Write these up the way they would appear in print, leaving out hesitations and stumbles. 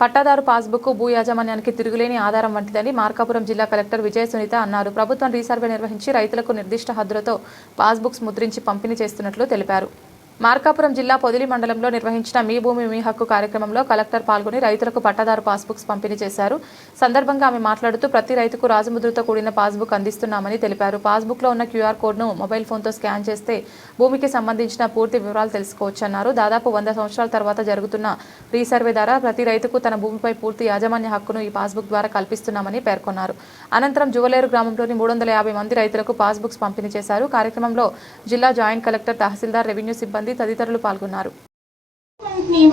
పట్టాదారు పాస్బుక్ భూ యాజమాన్యానికి తిరుగులేని ఆధారం వంటిదని మార్కాపురం జిల్లా కలెక్టర్ విజయ సునీత అన్నారు. ప్రభుత్వం రీసర్వే నిర్వహించి రైతులకు నిర్దిష్ట హద్దులతో పాస్బుక్స్ ముద్రించి పంపిణీ చేస్తున్నట్లు తెలిపారు. మార్కాపురం జిల్లా పొదిలి మండలంలో నిర్వహించిన మీ భూమి మీ హక్కు కార్యక్రమంలో కలెక్టర్ పాల్గొని రైతులకు పట్టాదారు పాస్బుక్స్ పంపిణీ చేశారు. సందర్భంగా ఆమె మాట్లాడుతూ ప్రతి రైతుకు రాజముద్రతో కూడిన పాస్బుక్ అందిస్తున్నామని తెలిపారు. పాస్బుక్లో ఉన్న క్యూఆర్ కోడ్ను మొబైల్ ఫోన్తో స్కాన్ చేస్తే భూమికి సంబంధించిన పూర్తి వివరాలు తెలుసుకోవచ్చన్నారు. దాదాపు 100 సంవత్సరాల తర్వాత జరుగుతున్న రీసర్వే ద్వారా ప్రతి రైతుకు తన భూమిపై పూర్తి యాజమాన్య హక్కును ఈ పాస్బుక్ ద్వారా కల్పిస్తున్నామని పేర్కొన్నారు. అనంతరం జువలేరు గ్రామంలోని 350 మంది రైతులకు పాస్బుక్స్ పంపిణీ చేశారు. కార్యక్రమంలో జిల్లా జాయింట్ కలెక్టర్, తహసీల్దార్, రెవెన్యూ సిబ్బంది తదితరులు పాల్గొన్నారు.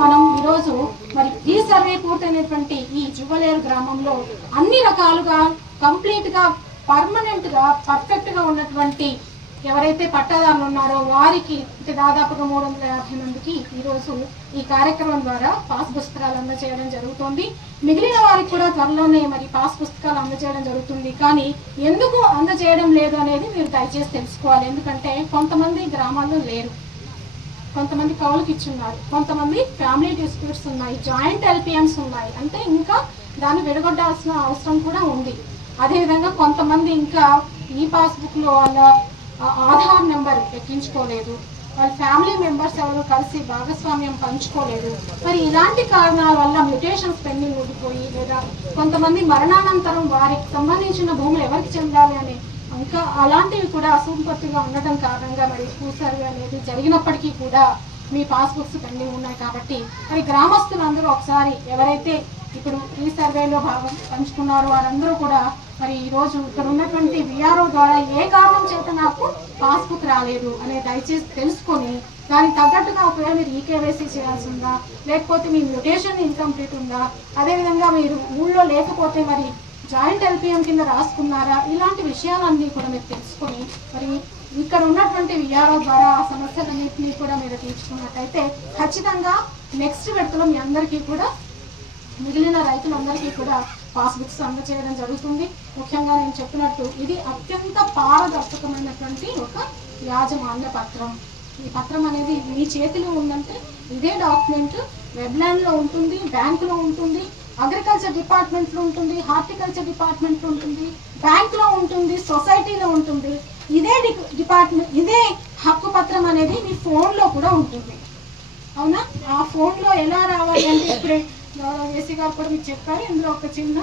మనం ఈరోజు మరి ఈ సర్వే పూర్తయినటువంటి ఈ జువలేరు గ్రామంలో అన్ని రకాలుగా కంప్లీట్ గా పర్మనెంట్ గా పర్ఫెక్ట్ గా ఉన్నటువంటి ఎవరైతే పట్టాదారులు ఉన్నారో వారికి దాదాపుగా 350 మందికి ఈరోజు ఈ కార్యక్రమం ద్వారా పాస్ పుస్తకాలు అందజేయడం జరుగుతుంది. మిగిలిన వారికి కూడా త్వరలోనే మరి పాస్ పుస్తకాలు అందజేయడం జరుగుతుంది. కానీ ఎందుకు అందజేయడం లేదు అనేది మీరు దయచేసి తెలుసుకోవాలి. ఎందుకంటే కొంతమంది గ్రామాల్లో లేరు, కొంతమంది కౌలుకి ఇచ్చున్నారు, కొంతమంది ఫ్యామిలీ డిస్ప్యూట్స్ ఉన్నాయి, జాయింట్ ఎల్పిఎంస్ ఉన్నాయి, అంటే ఇంకా దాన్ని విడగొట్టాల్సిన అవసరం కూడా ఉంది. అదేవిధంగా కొంతమంది ఇంకా ఈ పాస్బుక్లో వాళ్ళ ఆధార్ నెంబర్ ఎక్కించుకోలేదు, వాళ్ళ ఫ్యామిలీ మెంబర్స్ ఎవరు కలిసి భాగస్వామ్యం పంచుకోలేదు. మరి ఇలాంటి కారణాల వల్ల మ్యూటేషన్స్ పెండింగ్ ఉండిపోయి లేదా కొంతమంది మరణానంతరం వారికి సంబంధించిన భూములు ఎవరికి చెందాలి అనే ఇంకా అలాంటివి కూడా అసంపత్తిగా ఉండటం కారణంగా మరి భూ సర్వే అనేది జరిగినప్పటికీ కూడా మీ పాస్బుక్స్ పెండింగ్ ఉన్నాయి. కాబట్టి మరి గ్రామస్తులందరూ ఒకసారి ఎవరైతే ఇప్పుడు ఈ సర్వేలో భాగం పంచుకున్నారో వారందరూ కూడా మరి ఈరోజు ఇక్కడ ఉన్నటువంటి విఆర్ఓ ద్వారా ఏ కారణం చేత నాకు పాస్బుక్ రాలేదు అనే దయచేసి తెలుసుకొని దానికి తగ్గట్టుగా ఒకవేళ మీరు ఈకేవైసీ చేయాల్సి ఉందా, లేకపోతే మీ మ్యూటేషన్ ఇన్కంప్లీట్ ఉందా, అదేవిధంగా మీరు ఊళ్ళో లేకపోతే మరి జాయింట్ ఎల్పిఎం కింద రాసుకున్నారా, ఇలాంటి విషయాలన్నీ కూడా మీరు తెలుసుకొని మరి ఇక్కడ ఉన్నటువంటి విఆర్ఓ ద్వారా ఆ సమస్యలన్నింటినీ కూడా మీరు తీర్చుకున్నట్టయితే ఖచ్చితంగా నెక్స్ట్ విడతలో మీ అందరికీ కూడా మిగిలిన రైతులందరికీ కూడా పాస్బుక్స్ అందజేయడం జరుగుతుంది. ముఖ్యంగా నేను చెప్పినట్టు ఇది అత్యంత పారదర్శకమైనటువంటి ఒక యాజమాన్య పత్రం. ఈ పత్రం అనేది మీ చేతిలో ఉందంటే ఇదే డాక్యుమెంట్ వెబ్లాండ్లో ఉంటుంది, బ్యాంకులో ఉంటుంది, అగ్రికల్చర్ డిపార్ట్మెంట్లో ఉంటుంది, హార్టికల్చర్ డిపార్ట్మెంట్లో ఉంటుంది, బ్యాంక్లో ఉంటుంది, సొసైటీలో ఉంటుంది. ఇదే డిపార్ట్మెంట్ ఇదే హక్కు పత్రం అనేది మీ ఫోన్లో కూడా ఉంటుంది. అవునా? ఆ ఫోన్లో ఎలా రావాలి అంటే ఇప్పుడే ఏసీ గారు కూడా మీకు చెప్పారు. ఇందులో ఒక చిన్న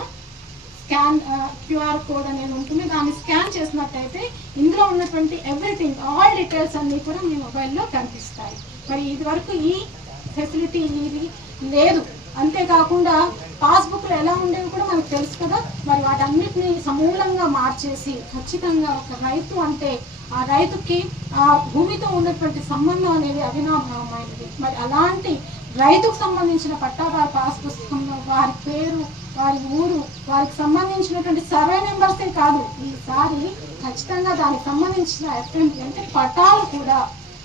స్కాన్ క్యూఆర్ కోడ్ అనేది ఉంటుంది. దాన్ని స్కాన్ చేసినట్టయితే ఇందులో ఉన్నటువంటి ఎవ్రీథింగ్ ఆల్ డీటెయిల్స్ అన్నీ కూడా మీ మొబైల్లో కనిపిస్తాయి. మరి ఇది వరకు ఈ ఫెసిలిటీ ఇది లేదు. అంతేకాకుండా పాస్బుక్లు ఎలా ఉండేవి కూడా మనకు తెలుసు కదా. మరి వాటన్నిటిని సమూలంగా మార్చేసి ఖచ్చితంగా ఒక రైతు అంటే ఆ రైతుకి ఆ భూమితో ఉన్నటువంటి సంబంధం అనేది అవినాభావమైనది. మరి అలాంటి రైతుకు సంబంధించిన పట్టాదారు పాస్ పుస్తకంలో వారి పేరు, వారి ఊరు, వారికి సంబంధించినటువంటి సర్వే నెంబర్సే కాదు, ఈసారి ఖచ్చితంగా దానికి సంబంధించిన ఎఫ్ఎంపీ అంటే పటాలు కూడా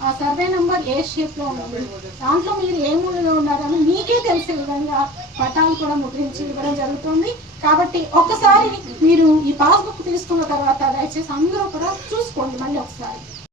ఆ సర్వే నెంబర్ ఏ షేప్లో ఉంది, దాంట్లో మీరు ఏ మూలలో ఉన్నారని మీకే తెలిసే విధంగా పటాలు కూడా ముద్రించి ఇవ్వడం జరుగుతుంది. కాబట్టి ఒక్కసారి మీరు ఈ పాస్బుక్ తీసుకున్న తర్వాత దయచేసి అందరూ కూడా చూసుకోండి మళ్ళీ ఒకసారి.